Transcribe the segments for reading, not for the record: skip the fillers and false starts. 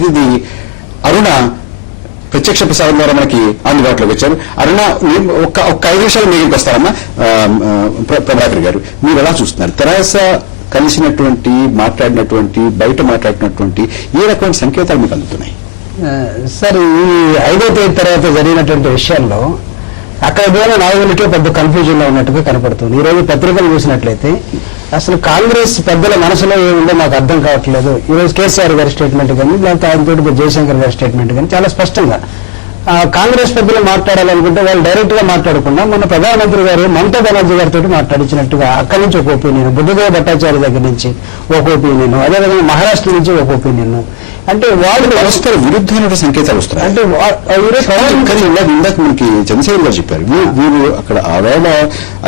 ప్రతినిధి అరుణ ప్రత్యక్ష ప్రసారం ద్వారా మనకి అందుబాటులోకి వచ్చారు. అరుణ, ఒక్క 5 నిమిషాలు మీకు వస్తారమ్మా. ప్రభాకర్ గారు, మీరు ఎలా చూస్తున్నారు? తెరాస కలిసినటువంటి, మాట్లాడినటువంటి, బయట మాట్లాడినటువంటి ఏ రకమైన సంకేతాలు మీకు అందుతున్నాయి? సార్, ఈ 5వ తేదీ తర్వాత జరిగినటువంటి విషయాల్లో అక్కడ పోయిన నాయకులకే పెద్ద కన్ఫ్యూజన్ లో ఉన్నట్టుగా కనపడుతుంది. ఈ రోజు పత్రికలు చూసినట్లయితే అసలు కాంగ్రెస్ పెద్దల మనసులో ఏముందో నాకు అర్థం కావట్లేదు. ఈ రోజు కేసీఆర్ గారి స్టేట్మెంట్ కానీ, లేకపోతే ఆయనతో జయశంకర్ గారి స్టేట్మెంట్ కానీ చాలా స్పష్టంగా కాంగ్రెస్ పెద్దలు మాట్లాడాలనుకుంటే వాళ్ళు డైరెక్ట్ గా మాట్లాడకుండా మొన్న ప్రధానమంత్రి గారు మమతా బెనర్జీ గారితో మాట్లాడించినట్టుగా అక్కడి నుంచి ఒక ఒపీనియన్, బుద్ధదేవ భట్టాచార్య దగ్గర నుంచి ఒక ఒపీనియన్, అదేవిధంగా మహారాష్ట్ర నుంచి ఒక ఒపీనియన్. అంటే వాళ్ళు వస్తారు విరుద్ధమైన సంకేతాలు వస్తారు. అంటే ఇందాక మనకి చంద్రశేఖర్ గారు చెప్పారు, వీరు అక్కడ ఆవేళ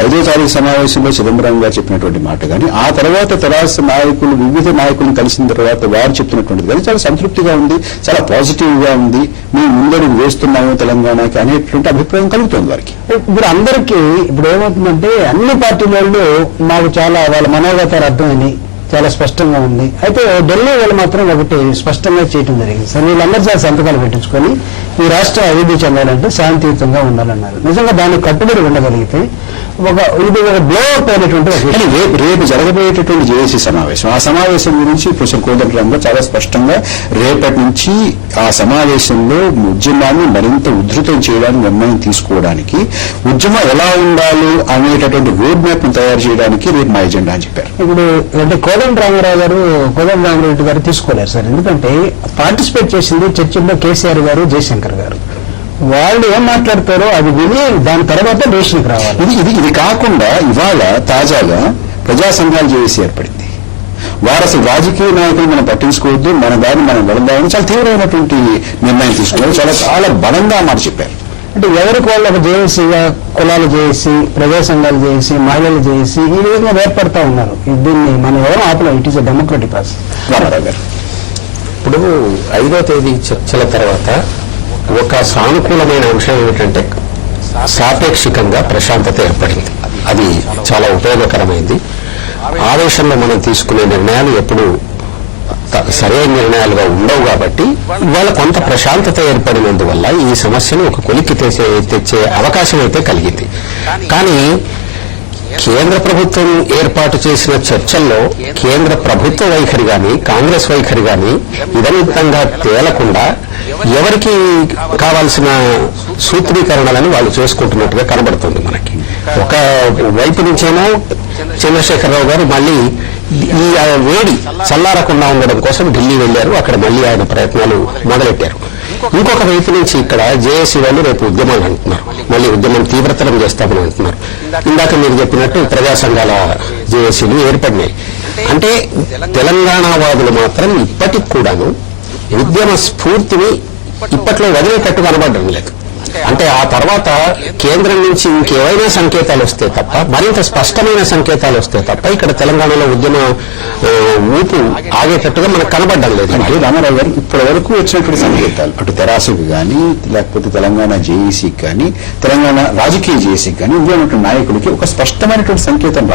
5వ తారీఖు సమావేశంలో చిదంబరం గారు చెప్పినటువంటి మాట కానీ, ఆ తర్వాత తెరాస నాయకులు వివిధ నాయకులను కలిసిన తర్వాత వారు చెప్తున్నటువంటిది కానీ చాలా సంతృప్తిగా ఉంది, చాలా పాజిటివ్ గా ఉంది. మేము ముందడుగు వేస్తున్నాము తెలంగాణకి అనేటువంటి అభిప్రాయం కలుగుతుంది వారికి. ఇప్పుడు అందరికీ ఇప్పుడు ఏమవుతుందంటే అన్ని పార్టీల వాళ్ళు మాకు చాలా వాళ్ళ మనోగతాలు అర్థమైంది, చాలా స్పష్టంగా ఉంది. అయితే ఢిల్లీ వాళ్ళు మాత్రం ఒకటి స్పష్టంగా చేయడం జరిగింది. సార్, వీళ్ళందరూ చాలా సంతకాలు పెట్టించుకొని ఈ రాష్ట్రం అభివృద్ధి చెందాలంటే శాంతియుతంగా ఉండాలన్నారు. నిజంగా దానికి కట్టుబడి ఉండగలిగితే ఇది ఒక బ్లో అప్ అయినటువంటి రేపు జరగబోయేటటువంటి జేఏసీ సమావేశం, ఆ సమావేశం గురించి ప్రొఫెసర్ కోదండరామ్ గారు చాలా స్పష్టంగా రేపటి నుంచి ఆ సమావేశంలో ఉద్యమాన్ని మరింత ఉధృతం చేయడానికి నిర్ణయం తీసుకోవడానికి, ఉద్యమం ఎలా ఉండాలి అనేటటువంటి రోడ్ మ్యాప్ ను తయారు చేయడానికి రేపు మా ఎజెండా అని చెప్పారు. ఇప్పుడు అంటే కోదండరామరెడ్డి గారు తీసుకోలేరు సార్, ఎందుకంటే పార్టిసిపేట్ చేసింది చర్చల్లో కేసీఆర్ గారు, జయశంకర్ గారు. వాళ్ళు ఏం మాట్లాడతారో అది విని దాని తర్వాత డెసిషన్కి రావాలి. ఇది కాకుండా ఇవాళ తాజాగా ప్రజా సంఘాలు జేఏసీ ఏర్పడింది. వారు అసలు రాజకీయ నాయకులు మనం పట్టించుకోవద్దు, మన దాన్ని మనం వెళదామని చాలా తీవ్రమైనటువంటి నిర్ణయం తీసుకున్నారు. చాలా బలంగా మాట చెప్పారు. అంటే ఎవరికి వాళ్ళు ఒక జేఏసీగా కులాలు చేసి, ప్రజా సంఘాలు చేసి, మహిళలు చేసి ఈ విధంగా ఏర్పడతా ఉన్నారు. దీన్ని మనం ఎవరో ఆపలేం. It is a democratic process. Ramarao గారు, ఇప్పుడు 5వ తేదీ చర్చల తర్వాత ఒక సానుకూలమైన అంశం ఏమిటంటే సాపేక్షికంగా ప్రశాంతత ఏర్పడింది. అది చాలా ఉపయోగకరమైంది. ఆవేశంలో మనం తీసుకునే నిర్ణయాలు ఎప్పుడు సరైన నిర్ణయాలుగా ఉండవు కాబట్టి ఇవాళ కొంత ప్రశాంతత ఏర్పడినందువల్ల ఈ సమస్యను ఒక కొలిక్కి తెచ్చే అవకాశం అయితే కలిగింది. కానీ కేంద్ర ప్రభుత్వం ఏర్పాటు చేసిన చర్చల్లో కేంద్ర ప్రభుత్వ వైఖరి గాని, కాంగ్రెస్ వైఖరి గాని ఇదమితంగా తేలకుండా ఎవరికి కావాల్సిన సూత్రీకరణలను వాళ్ళు చేసుకుంటున్నట్టుగా కనబడుతుంది మనకి. ఒక వైపు నుంచేమో చంద్రశేఖరరావు గారు మళ్ళీ ఈ వేడి చల్లారకుండా ఉండడం కోసం ఢిల్లీ వెళ్లారు. అక్కడ మళ్ళీ ఆయన ప్రయత్నాలు మొదలెట్టారు. ఇంకొక వైపు నుంచి ఇక్కడ జేఏసీ వాళ్ళు రేపు ఉద్యమాలు అంటున్నారు, మళ్ళీ ఉద్యమం తీవ్రతరం చేస్తామని అంటున్నారు. ఇందాక మీరు చెప్పినట్టు ప్రజా సంఘాల జేఏసీలు ఏర్పడినాయి. అంటే తెలంగాణవాదులు మాత్రం ఇప్పటికి కూడాను ఉద్యమ స్ఫూర్తిని ఇప్పట్లో వదిలేటట్టు కనబడడం లేదు. అంటే ఆ తర్వాత కేంద్రం నుంచి ఇంకేవైనా సంకేతాలు వస్తే తప్ప, మరింత స్పష్టమైన సంకేతాలు వస్తే తప్ప ఇక్కడ తెలంగాణలో ఉద్యమ ఊపు ఆగేటట్టుగా మనకు కనబడడం లేదు. అంటే రామారావు గారు, ఇప్పటి వరకు వచ్చినటువంటి సంకేతాలు అటు తెరాసకు కానీ, లేకపోతే తెలంగాణ జేఏసీకి కానీ, తెలంగాణ రాజకీయ జేఏసీకి కానీ, ఇందులో నాయకుడికి ఒక స్పష్టమైనటువంటి సంకేతం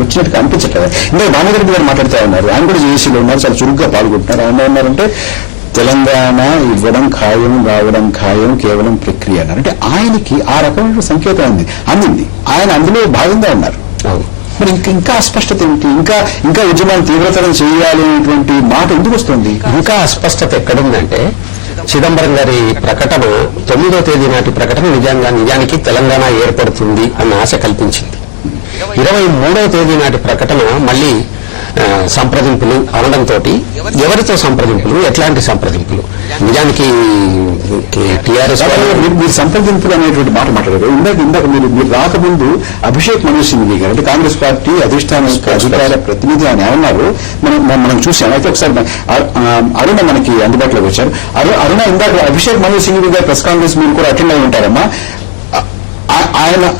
వచ్చినట్టుగా అనిపించట్లేదు. ఇందులో రామరెడ్డి గారు మాట్లాడుతూ ఉన్నారు, ఆయన కూడా జేఏసీలో ఉన్నారు, చాలా చురుగ్గా పాల్గొంటున్నారు. ఆయన ఉన్నారంటే తెలంగాణ ఇవ్వడం ఖాయం, రావడం ఖాయం, కేవలం ప్రక్రియ అన్నారు. అంటే ఆయనకి ఆ రకమైన సంకేతం అందింది. ఆయన అందులో భాగంగా ఉన్నారు. మరి ఇంకా అస్పష్టత ఏమిటి? ఇంకా ఉద్యమాన్ని తీవ్రతరం చేయాలి అనేటువంటి మాట ఎందుకు వస్తుంది? ఇంకా అస్పష్టత ఎక్కడుందంటే చిదంబరం గారి ప్రకటన 9వ తేదీ నాటి ప్రకటన నిజానికి తెలంగాణ ఏర్పడుతుంది అన్న ఆశ కల్పించింది. 23వ తేదీ నాటి ప్రకటన మళ్ళీ సంప్రదింపులు అనడంతో ఎవరితో సంప్రదింపులు, ఎట్లాంటి సంప్రదింపులు? నిజానికి టీఆర్ఎస్ మీరు సంప్రదింపులు అనేటువంటి మాట మాట్లాడారు. ఇందాక మీరు రాకముందు అభిషేక్ మను సింఘ్వి గారు, అంటే కాంగ్రెస్ పార్టీ అధిష్టాన అధికార ప్రతినిధి అని ఏమన్నారు మనం చూసాం. అయితే ఒకసారి అరుణ మనకి అందుబాటులోకి వచ్చారు. అరుణ, ఇందాక అభిషేక్ మను సింఘ్వి గారు ప్రెస్ కాన్ఫరెన్స్ మీరు కూడా అటెండ్ అయి ఉంటారమ్మా.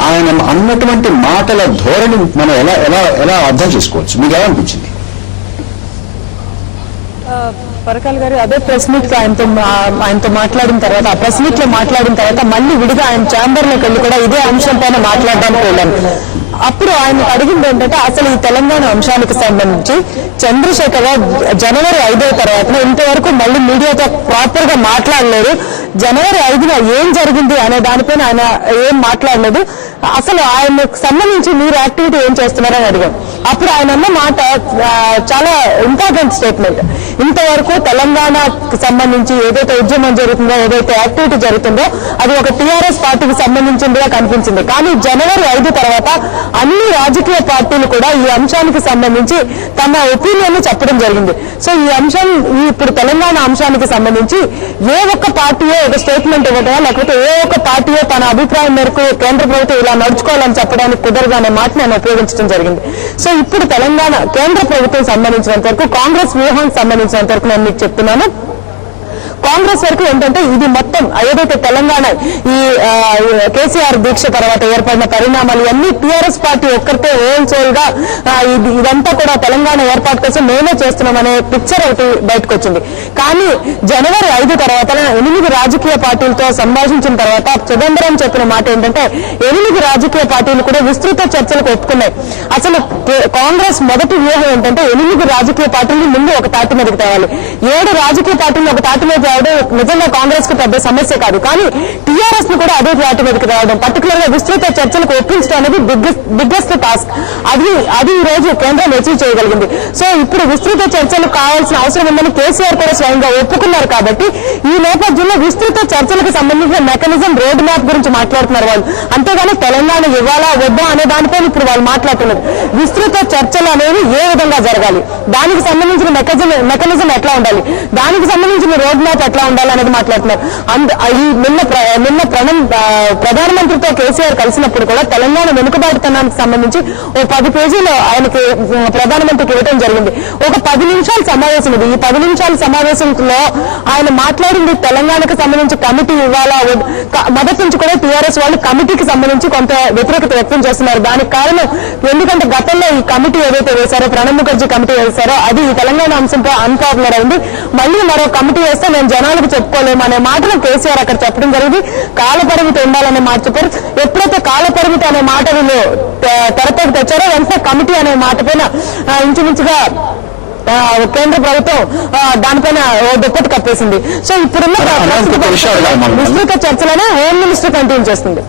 ఆయన అన్నటువంటి మాటల ధోరణి మనం ఎలా అర్థం చేసుకోవచ్చు? మీకు ఏమనిపించింది? పరకాల గారు, అదే ప్రెస్ మీట్ ఆయనతో మాట్లాడిన తర్వాత, ఆ ప్రెస్ మీట్ లో మాట్లాడిన తర్వాత మళ్ళీ విడిగా ఆయన ఛాంబర్ లోకి వెళ్ళి కూడా ఇదే అంశం పైన మాట్లాడడానికి వెళ్ళాను. అప్పుడు ఆయన అడిగింది ఏంటంటే అసలు ఈ తెలంగాణ అంశానికి సంబంధించి చంద్రశేఖర్ రావు జనవరి 5వ తర్వాత ఇంతవరకు మళ్ళీ మీడియాతో ప్రాపర్ గా మాట్లాడలేదు. జనవరి 5న ఏం జరిగింది అనే దానిపైన ఆయన ఏం మాట్లాడలేదు. అసలు ఆయనకు సంబంధించి మీరు యాక్టివిటీ ఏం చేస్తున్నారని అడిగాం. అప్పుడు ఆయన అన్న మాట చాలా ఇంపార్టెంట్ స్టేట్మెంట్. ఇంతవరకు తెలంగాణకు సంబంధించి ఏదైతే ఉద్యమం జరుగుతుందో, ఏదైతే యాక్టివిటీ జరుగుతుందో అది ఒక టీఆర్ఎస్ పార్టీకి సంబంధించిందిగా కనిపించింది. కానీ జనవరి 5 తర్వాత అన్ని రాజకీయ పార్టీలు కూడా ఈ అంశానికి సంబంధించి తమ ఒపీనియన్ చెప్పడం జరిగింది. సో ఈ అంశం ఇప్పుడు తెలంగాణ అంశానికి సంబంధించి ఏ ఒక్క పార్టీయో ఒక స్టేట్మెంట్ ఇవ్వటమో, లేకపోతే ఏ ఒక్క పార్టీయో తన అభిప్రాయం మేరకు కేంద్ర ప్రభుత్వం ఇలా నడుచుకోవాలని చెప్పడానికి కుదరదు అనే మాట నేను ఉపయోగించడం జరిగింది. సో ఇప్పుడు తెలంగాణ కేంద్ర ప్రభుత్వం సంబంధించినంత వరకు, కాంగ్రెస్ వ్యూహానికి సంబంధించినంత వరకు నేను మీకు చెప్తున్నాను. కాంగ్రెస్ వరకు ఏంటంటే ఇది మొత్తం ఏదైతే తెలంగాణ ఈ కేసీఆర్ దీక్ష తర్వాత ఏర్పడిన పరిణామాలు ఇవన్నీ టీఆర్ఎస్ పార్టీ ఒక్కరితే ఓన్ సోల్ గా ఇదంతా కూడా తెలంగాణ ఏర్పాటు కోసం మేమే చేస్తున్నామనే పిక్చర్ ఒకటి బయటకు వచ్చింది. కానీ జనవరి 5 తర్వాత 8 రాజకీయ పార్టీలతో సంభాషించిన తర్వాత చిదంబరం చెప్పిన మాట ఏంటంటే 8 రాజకీయ పార్టీలు కూడా విస్తృత చర్చలకు ఒప్పుకున్నాయి. అసలు కాంగ్రెస్ మొదటి వ్యూహం ఏంటంటే 8 రాజకీయ పార్టీలు ముందు ఒక తాటి మీదకి తేవాలి. 7 రాజకీయ పార్టీలు ఒక తాటి మీద నిజంగా కాంగ్రెస్ కు పెద్ద సమస్య కాదు. కానీ టీఆర్ఎస్ ను కూడా అదే వాటి మీదకి రావడం, పర్టికులర్ గా విస్తృత చర్చలకు ఒప్పించడం అనేది బిగ్గెస్ట్ టాస్క్. అది ఈ రోజు కేంద్రం అచీవ్ చేయగలిగింది. సో ఇప్పుడు విస్తృత చర్చలు కావాల్సిన అవసరం ఉందని కేసీఆర్ కూడా స్వయంగా ఒప్పుకున్నారు. కాబట్టి ఈ నేపథ్యంలో విస్తృత చర్చలకు సంబంధించిన మెకానిజం, రోడ్ మ్యాప్ గురించి మాట్లాడుతున్నారు వాళ్ళు. అంతేగాని తెలంగాణ ఇవ్వాలా వద్దా అనే దానిపైన ఇప్పుడు వాళ్ళు మాట్లాడుతున్నారు. విస్తృత చర్చలు అనేవి ఏ విధంగా జరగాలి, దానికి సంబంధించిన మెకానిజం ఎట్లా ఉండాలి, దానికి సంబంధించిన రోడ్ మ్యాప్ ఎట్లా ఉండాలి అనేది మాట్లాడుతున్నారు. నిన్న ప్రధానమంత్రితో కేసీఆర్ కలిసినప్పుడు కూడా తెలంగాణ వెనుకబాటుతనానికి సంబంధించి ఓ 10 పేజీలు ఆయనకి ప్రధానమంత్రికి ఇవ్వడం జరిగింది. ఒక 10 నిమిషాల సమావేశం ఇది. ఈ 10 నిమిషాల సమావేశంలో ఆయన మాట్లాడింది తెలంగాణకు సంబంధించి కమిటీ ఇవ్వాలా, మొదటి నుంచి కూడా టీఆర్ఎస్ వాళ్ళు కమిటీకి సంబంధించి కొంత వ్యతిరేకత వ్యక్తం చేస్తున్నారు. దానికి కారణం ఎందుకంటే గతంలో ఈ కమిటీ ఏదైతే వేశారో, ప్రణబ్ ముఖర్జీ కమిటీ వేశారో అది ఈ తెలంగాణ అంశంపై అన్పాపులర్ అయింది. మళ్ళీ మరో కమిటీ వేస్తే మేము జనాలకు చెప్పుకోలేము అనే మాటను కేసీఆర్ అక్కడ చెప్పడం జరిగింది. కాలపరిమితి ఉండాలనే మాట చెప్పారు. ఎప్పుడైతే కాలపరిమితి అనే మాట వీళ్ళు తెరపైకి తెచ్చారో వెంటనే కమిటీ అనే మాట పైన ఇంచుమించుగా కేంద్ర ప్రభుత్వం దానిపైన దుప్పటి కప్పేసింది. సో ఇప్పుడున్న విస్తృత చర్చలనే హోమ్ మినిస్టర్ కంటిన్యూ చేస్తుంది.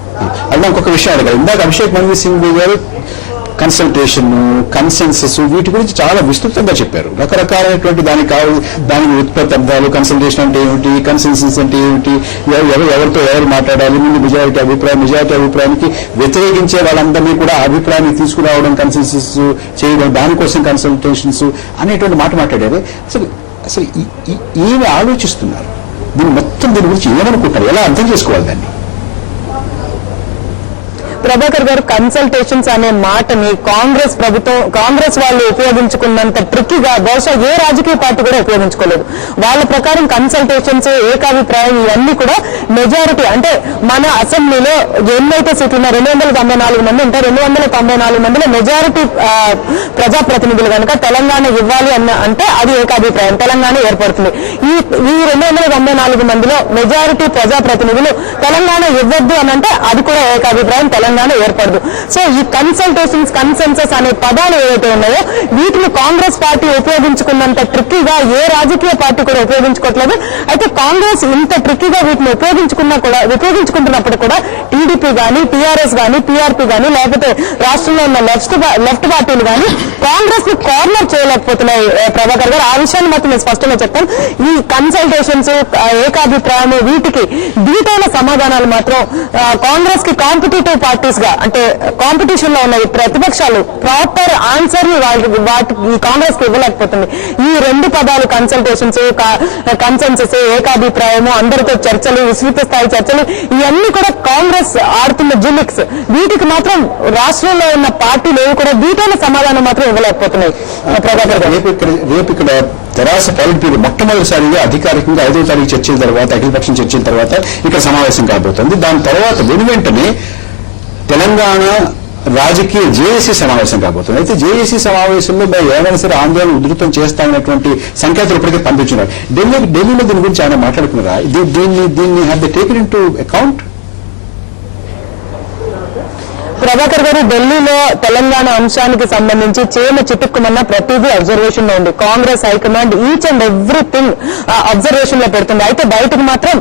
అది ఇంకొక విషయం అడగాలి. ఇందాక అభిషేక్ మన్వీ సింగ్ గారు కన్సల్టేషన్, కన్సెన్సస్ వీటి గురించి చాలా విస్తృతంగా చెప్పారు. రకరకాలైనటువంటి దానికి ఉత్పత్తి అర్థాలు, కన్సల్టేషన్ అంటే ఏమిటి, కన్సెన్సస్ అంటే ఏమిటి, ఎవరితో ఎవరు మాట్లాడాలి, ముందు మెజారిటీ అభిప్రాయానికి వ్యతిరేకించే వాళ్ళందరినీ కూడా అభిప్రాయాన్ని తీసుకురావడం, కన్సెన్సస్ చేయడం, దానికోసం కన్సల్టేషన్స్ అనేటువంటి మాట మాట్లాడారు. అసలు ఏమి ఆలోచిస్తున్నారు, దీని గురించి ఏమనుకుంటారు, ఎలా అర్థం చేసుకోవాలి దాన్ని? ప్రభాకర్ గారు, కన్సల్టేషన్స్ అనే మాటని కాంగ్రెస్ వాళ్ళు ఉపయోగించుకున్నంత ట్రిక్కీగా బహుశా ఏ రాజకీయ పార్టీ కూడా ఉపయోగించుకోలేదు. వాళ్ళ ప్రకారం కన్సల్టేషన్స్, ఏకాభిప్రాయం ఇవన్నీ కూడా మెజారిటీ అంటే మన అసెంబ్లీలో ఎన్నైతే సీట్లు ఉన్నా 294 మంది ఉంటే 294 మందిలో మెజారిటీ ప్రజాప్రతినిధులు కనుక తెలంగాణ ఇవ్వాలి అంటే అది ఏకాభిప్రాయం, తెలంగాణ ఏర్పడుతుంది. ఈ 294 మందిలో మెజారిటీ ప్రజాప్రతినిధులు తెలంగాణ ఇవ్వద్దు అని అంటే అది కూడా ఏకాభిప్రాయం, తెలంగాణ ఏర్పడదు. సో ఈ కన్సల్టేషన్స్, కన్సెన్సస్ అనే పదాలు ఏవైతే ఉన్నాయో వీటిని కాంగ్రెస్ పార్టీ ఉపయోగించుకున్నంత ట్రిక్కీగా ఏ రాజకీయ పార్టీ కూడా ఉపయోగించుకోవట్లేదు. అయితే కాంగ్రెస్ ఇంత ట్రిక్కీగా వీటిని ఉపయోగించుకుంటున్నప్పుడు కూడా టీడీపీ గానీ, టీఆర్ఎస్ గానీ, టీఆర్పీ గానీ, లేకపోతే రాష్ట్రంలో ఉన్న లెఫ్ట్ పార్టీలు గానీ కాంగ్రెస్ ని కార్నర్ చేయలేకపోతున్నాయి. ప్రభాకర్ గారు, ఆ విషయాన్ని మాత్రం నేను స్పష్టంగా చెప్తాను. ఈ కన్సల్టేషన్స్, ఏకాభిప్రాయం వీటికి దీటైన సమాధానాలు మాత్రం కాంగ్రెస్ కి కాంపిటేటివ్ పార్టీస్ గా అంటే కాంపిటీషన్ లో ఉన్న ప్రతిపక్షాలు ప్రాపర్ ఆన్సర్ వాటికి కాంగ్రెస్ కి ఇవ్వలేకపోతుంది. ఈ 2 పదాలు కన్సల్టేషన్స్, కన్సెన్సస్, ఏకాభిప్రాయము, అందరితో చర్చలు, విస్తృత స్థాయి చర్చలు ఇవన్నీ కూడా కాంగ్రెస్ ఆడుతున్న జిమిక్స్. వీటికి మాత్రం రాష్ట్రంలో ఉన్న పార్టీలు ఏవి కూడా దీటైన సమాధానం మాత్రం ఇవ్వలేకపోతున్నాయి. ప్రభాకర్ గారు, రేపు ఇక్కడ తెరాస పాలిట్ బ్యూరో మొట్టమొదటిసారిగా అధికారికంగా 5వ తారీఖు చర్చల తర్వాత, అఖిలపక్షం చర్చల తర్వాత ఇక్కడ సమావేశం కాబోతుంది. దాని తర్వాత వెంటనే తెలంగాణ రాజకీయ జేఏసీ సమావేశం కాబోతుంది. అయితే జేఏసీ సమావేశంలో ఏమైనా సరే ఆందోళన ఉధృతం చేస్తామనేటువంటి సంకేతాలు ఇప్పటికే పంపించున్నారు. ఢిల్లీలో దీని గురించి ఆయన మాట్లాడుతున్నారా? దీన్ని have they taken in to account? Prabhakar గారు, ఢిల్లీలో తెలంగాణ అంశానికి సంబంధించి చేమ చిటుక్కుమన్న ప్రతిదీ అబ్జర్వేషన్ లో ఉంది. Congress high command each and everything observation లో పెడుతుంది. అయితే బయటకు మాత్రం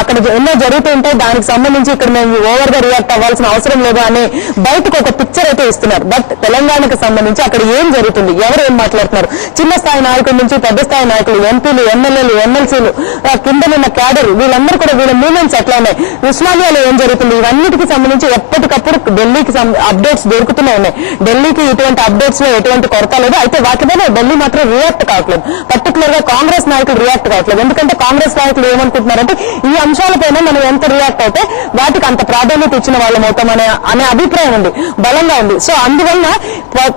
అక్కడ ఎన్నో జరుగుతుంటాయి, దానికి సంబంధించి ఇక్కడ మేము ఓవర్ గా రియాక్ట్ అవ్వాల్సిన అవసరం లేదు అని బయటకు ఒక పిక్చర్ అయితే ఇస్తున్నారు. బట్ తెలంగాణకు సంబంధించి అక్కడ ఏం జరుగుతుంది, ఎవరు ఏం మాట్లాడుతున్నారు, చిన్న స్థాయి నాయకుల నుంచి పెద్ద స్థాయి నాయకులు, ఎంపీలు, ఎమ్మెల్యేలు, ఎమ్మెల్సీలు, కింద ఉన్న క్యాడర్, వీళ్ళందరూ కూడా వీళ్ళ మూవ్మెంట్స్ ఎట్లా ఉన్నాయి, ఉస్మానియాలో ఏం జరుగుతుంది, ఇవన్నిటికి సంబంధించి ఎప్పటికప్పుడు ఢిల్లీకి అప్డేట్స్ దొరుకుతూనే ఉన్నాయి. ఢిల్లీకి ఇటువంటి అప్డేట్స్ లో ఎటువంటి కొరత లేదు. అయితే వాటి మీద ఢిల్లీ మాత్రం రియాక్ట్ కావట్లేదు. పర్టికులర్ గా కాంగ్రెస్ నాయకులు రియాక్ట్ కావట్లేదు. ఎందుకంటే కాంగ్రెస్ నాయకులు ఏమనుకుంటున్నారంటే ఈ అంశాలపైన మనం ఎంత రియాక్ట్ అయితే వాటికి అంత ప్రాధాన్యత ఇచ్చిన వాళ్ళం అవుతాం అనే అభిప్రాయం ఉంది, బలంగా ఉంది. సో అందువల్ల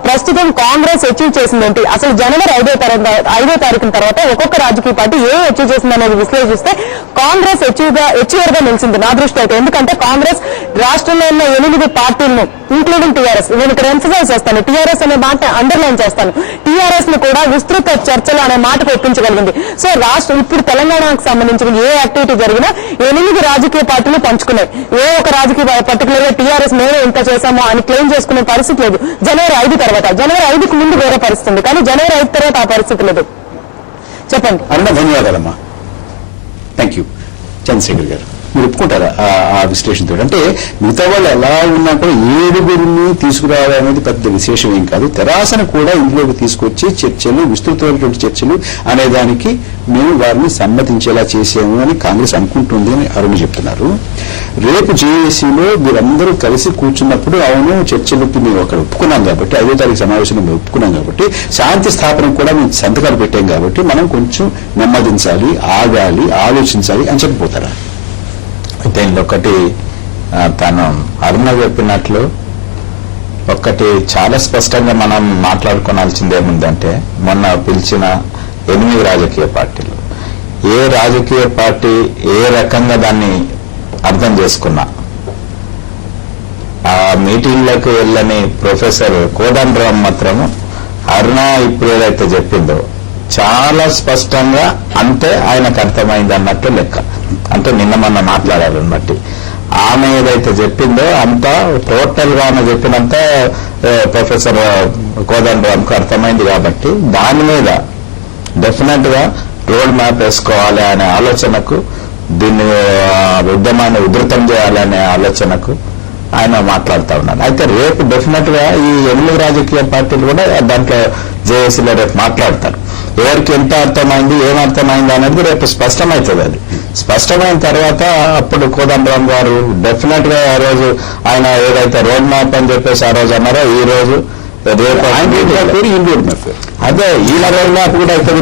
ప్రస్తుతం కాంగ్రెస్ అచీవ్ చేసిందేంటి, అసలు జనవరి 5వ తారీఖున తర్వాత ఒక్కొక్క రాజకీయ పార్టీ ఏం అచీవ్ చేసింది అనేది విశ్లేషిస్తే కాంగ్రెస్ అచీవర్ గా నిలిచింది నా దృష్టి అయితే. ఎందుకంటే కాంగ్రెస్ రాష్ట్రంలో ఉన్న 8 పార్టీలను ఇంక్లూడింగ్ టీఆర్ఎస్, నేను ఇక్కడ ఎంఫసైజ్ చేస్తాను, టీఆర్ఎస్ అనే మాట అండర్లైన్ చేస్తాను, టీఆర్ఎస్ ను కూడా విస్తృత చర్చలు అనే మాటకు ఒప్పించగలిగింది. సో రాష్ట్రం ఇప్పుడు తెలంగాణకు సంబంధించిన ఏ యాక్టివిటీ జరిగినా 8 రాజకీయ పార్టీలు పంచుకున్నాయి. ఏ ఒక రాజకీయ పర్టికులర్ గా టీఆర్ఎస్ మేమే ఇంత చేశామో అని క్లెయిమ్ చేసుకునే పరిస్థితి లేదు. జనవరి 5 తర్వాత, జనవరి 5కు ముందు వేరే పరిస్థితి ఉంది, కానీ జనవరి 5 తర్వాత ఆ పరిస్థితి లేదు. చెప్పండి. అరుణ, ధన్యవాదాలమ్మా. Thank you. చంద్రశేఖర్ గారు, మీరు ఒప్పుకుంటారా ఆ విశ్లేషణతో? అంటే మిగతా వాళ్ళు ఎలా ఉన్నా కూడా 7 తీసుకురావాలనేది పెద్ద విశేషం ఏం కాదు. తెరాసను కూడా ఇందులోకి తీసుకొచ్చి చర్చలు, విస్తృతమైనటువంటి చర్చలు అనేదానికి మేము వారిని సమ్మతించేలా చేసాము అని కాంగ్రెస్ అనుకుంటుంది అని అరుణ చెప్తున్నారు. రేపు జేఏసీలో మీరందరూ కలిసి కూర్చున్నప్పుడు అవును చర్చలకి మేము అక్కడ ఒప్పుకున్నాం కాబట్టి, 5వ తారీఖు సమావేశంలో మేము ఒప్పుకున్నాం కాబట్టి, శాంతి స్థాపన కూడా మేము సంతకాలు పెట్టాం కాబట్టి మనం కొంచెం నెమ్మదించాలి, ఆగాలి, ఆలోచించాలి అని చెప్పిపోతారా? దీనిలో ఒకటి తను అరుణ చెప్పినట్లు ఒకటి చాలా స్పష్టంగా మనం మాట్లాడుకోవాల్సింది ఏముందంటే, మొన్న పిలిచిన 8 రాజకీయ పార్టీలు ఏ రాజకీయ పార్టీ ఏ రకంగా దాన్ని అర్థం చేసుకున్నా, ఆ మీటింగ్లకు వెళ్ళని ప్రొఫెసర్ కోదండరాం మాత్రము అరుణ ఇప్పుడు ఏదైతే చెప్పిందో చాలా స్పష్టంగా అంతే ఆయనకు అర్థమైంది అన్నట్టు లెక్క. అంటే నిన్న మొన్న మాట్లాడాలని బట్టి ఆమె ఏదైతే చెప్పిందో అంతా టోటల్ గా ఆమె చెప్పినంత ప్రొఫెసర్ కోదండరాంకు అర్థమైంది. కాబట్టి దాని మీద డెఫినెట్ గా రోడ్ మ్యాప్ వేసుకోవాలి అనే ఆలోచనకు, దీన్ని ఉద్యమాన్ని ఉధృతం చేయాలి అనే ఆలోచనకు ఆయన మాట్లాడుతూ ఉన్నారు. అయితే రేపు డెఫినెట్ గా ఈ 8 రాజకీయ పార్టీలు కూడా దాంట్లో జేఏసీలో రేపు మాట్లాడతారు. ఎవరికి ఎంత అర్థమైంది, ఏమర్థమైంది అనేది రేపు స్పష్టమవుతుంది. అది స్పష్టమైన తర్వాత అప్పుడు కోదండరాం గారు డెఫినెట్ గా ఆ రోజు ఆయన ఏదైతే రోడ్ మ్యాప్ అని చెప్పేసి ఆ రోజు అన్నారో, ఈ రోజు రేపు అదే ఈయన రోడ్ మ్యాప్ కూడా అవుతుంది.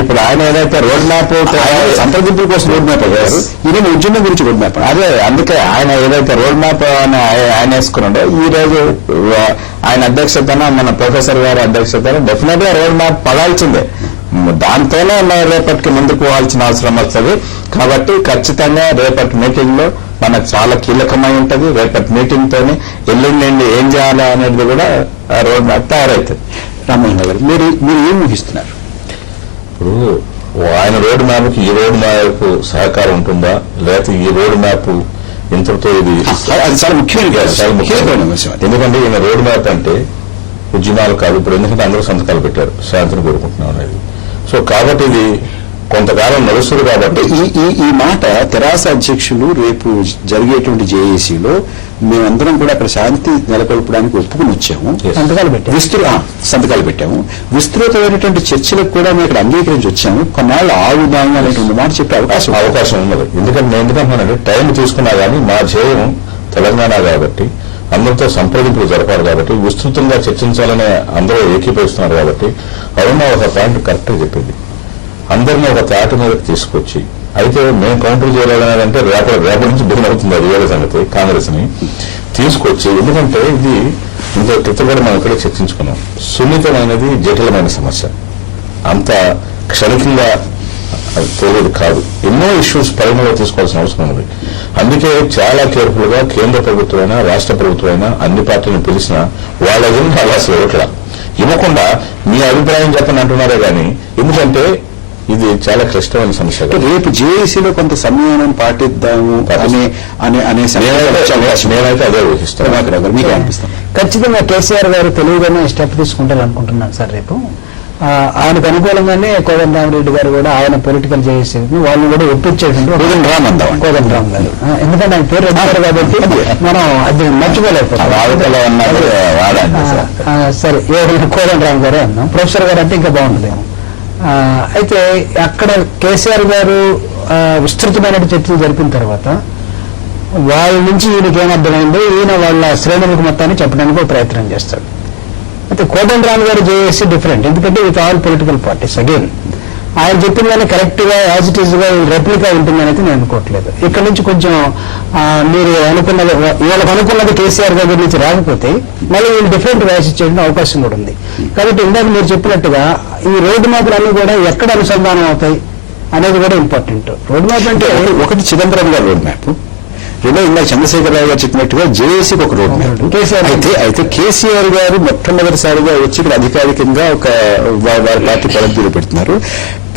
ఇప్పుడు ఆయన ఏదైతే రోడ్ మ్యాప్ సంప్రదింపుల కోసం రోడ్ మ్యాప్ అయ్యారు, ఈయన ఉద్యమం గురించి రోడ్ మ్యాప్. అదే అందుకే ఆయన ఏదైతే రోడ్ మ్యాప్ అని ఆయన వేసుకున్నాడో, ఈ రోజు ఆయన అధ్యక్షతన మన ప్రొఫెసర్ గారి అధ్యక్షతన డెఫినెట్ గా రోడ్ మ్యాప్ పడాల్సిందే. దాంతోనే రేపటికి ముందుకు పోవాల్సిన అవసరం వస్తుంది. కాబట్టి ఖచ్చితంగా రేపటి మీటింగ్ లో మనకు చాలా కీలకమై ఉంటది. రేపటి మీటింగ్ తోనే ఎల్లుండి ఏం చేయాలి అనేది కూడా రోడ్ మ్యాప్ తయారవుతుంది. రామ్మోహన్ గారు, మీరు ఏం ఊహిస్తున్నారు? ఇప్పుడు ఆయన రోడ్ మ్యాప్ కి ఈ రోడ్ మ్యాప్ సహకారం ఉంటుందా, లేకపోతే ఈ రోడ్ మ్యాప్ ఇంతటితో ఇది అది చాలా ముఖ్యమైన విషయం. ఎందుకంటే ఈయన రోడ్ మ్యాప్ అంటే ఉద్యమాలు కాదు. ఇప్పుడు ఎందుకంటే అందరూ సంతకాలు పెట్టారు శాంతిని కోరుకుంటున్నాం అనేది. సో కాబట్టి ఇది కొంతకాలం నడుస్తుంది. కాబట్టి ఈ మాట తెరాస అధ్యక్షులు రేపు జరిగేటువంటి జేఏసీలో మేమందరం కూడా అక్కడ శాంతి నెలకొల్పడానికి ఒప్పుకుని వచ్చాము, సంతకాలు పెట్టాము, విస్తృతమైనటువంటి చర్చలకు కూడా మేము ఇక్కడ అంగీకరించి వచ్చాము, కొన్నాళ్ళు ఆగుదాము అనేటువంటి మాట చెప్పే అవకాశం ఉన్నది. ఎందుకంటే నేను ఎందుకంటున్నానంటే టైం తీసుకున్నా కానీ మా ధ్యేయం తెలంగాణ కాబట్టి, అందరితో సంప్రదింపులు జరపాలి కాబట్టి, విస్తృతంగా చర్చించాలనే అందరూ ఏకీభవిస్తున్నారు కాబట్టి అరుణ ఒక పాయింట్ కరెక్ట్ గా చెప్పింది. అందరినీ ఒక తాటి మీదకి తీసుకొచ్చి, అయితే మేము కౌంటర్ చేయాలనేదంటే రేపటి నుంచి బిగిన్ అవుతుంది అది వేరే సంగతి. కాంగ్రెస్ ని తీసుకొచ్చి, ఎందుకంటే ఇది ఇంత క్రితం కూడా మనం ఇక్కడే చర్చించుకున్నాం, సున్నితమైనది జటిలమైన సమస్య, అంత క్షణికంగా తెలియదు కాదు. ఎన్నో ఇష్యూస్ పరిగణలో తీసుకోవాల్సిన అవసరం ఉంది. అందుకే చాలా కేర్ఫుల్ గా కేంద్ర ప్రభుత్వమైనా రాష్ట్ర ప్రభుత్వమైనా అన్ని పార్టీలను పిలిచినా వాళ్ళ గురించి అలా ఇవ్వట్లా, ఇవ్వకుండా మీ అభిప్రాయం చెప్పని అంటున్నారే కానీ, ఎందుకంటే ఇది చాలా క్లిష్టమైన సమస్య. అంటే రేపు జేఏసీలో కొంత సమయాన్ని పాటిద్దాము అనే నేనైతే అదే ఊహిస్తాను. మీకు అనిపిస్తాం ఖచ్చితంగా కేసీఆర్ గారు తెలివిగానే స్టెప్ తీసుకుంటారు అనుకుంటున్నాను సార్. రేపు ఆయనకు అనుకూలంగానే కోదండరామరెడ్డి గారు కూడా ఆయన పొలిటికల్ చేసి వాళ్ళు కూడా ఒప్పించేటువంటి కోదండరామ్ గారు, ఎందుకంటే ఆయన పేరు అడిగారు కాబట్టి మనం అది మర్చిపోలేకపోతాం. సరే ఎవరైనా కోదండరామ్ గారే అన్నాం, ప్రొఫెసర్ గారు అంటే ఇంకా బాగుంటుందేమో. అయితే అక్కడ కేసీఆర్ గారు విస్తృతమైన చర్చలు జరిపిన తర్వాత వాళ్ళ నుంచి ఈయనకి ఏమర్థమైందో ఈయన వాళ్ళ శ్రేణులకు మొత్తాన్ని చెప్పడానికి ఒక ప్రయత్నం చేస్తాడు. అయితే కోదండరామ్ గారు జేఏసీ డిఫరెంట్, ఎందుకంటే with all political parties again ఆయన చెప్పిందని కరెక్ట్ గా యాజ్ ఇట్ ఈస్ గా రెప్లికా ఉంటుందని అయితే నేను అనుకోవట్లేదు. ఇక్కడ నుంచి కొంచెం మీరు అనుకున్నది వీళ్ళకి అనుకున్నది కేసీఆర్ గారి నుంచి రాకపోతే మళ్ళీ వీళ్ళు డిఫరెంట్ వాయిస్ ఇచ్చేయడం అవకాశం కూడా ఉంది. కాబట్టి ఇందాక మీరు చెప్పినట్టుగా ఈ రోడ్డు మ్యాప్లు అన్ని కూడా ఎక్కడ అనుసంధానం అవుతాయి అనేది కూడా ఇంపార్టెంట్. రోడ్ మ్యాప్ అంటే ఒకటి చిదంబరం గారి రోడ్ మ్యాప్, రెండో ఇందాక చంద్రశేఖరరావు గారు చెప్పినట్టుగా జేఏసీకి ఒక రోడ్ మ్యాప్. అయితే కేసీఆర్ గారు మొట్టమొదటిసారిగా వచ్చి ఇక్కడ అధికారికంగా ఒక వారి పార్టీ పొలిట్ బ్యూరో పెడుతున్నారు.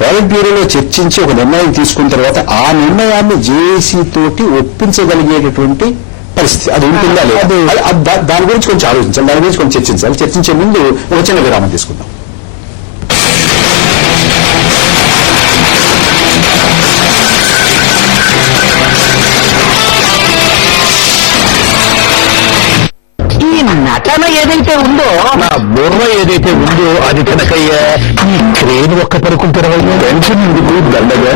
పొలిట్ బ్యూరోలో చర్చించి ఒక నిర్ణయం తీసుకున్న తర్వాత ఆ నిర్ణయాన్ని జేఏసీ తోటి ఒప్పించగలిగేటటువంటి పరిస్థితి అది ఉంటుందా లేదా, దాని గురించి కొంచెం ఆలోచించాలి, దాని గురించి కొంచెం చర్చించాలి. చర్చించే ముందు ఒక చిన్న విరామం తీసుకుందాం. నటన ఏదైతే ఉందో, నా బుర్ర ఏదైతే ఉందో అది కనుకయ్యా ఈ క్రేన్ ఒక్క పరుకులు తెరవయ్యా, టెన్షన్ ఎందుకు దండగా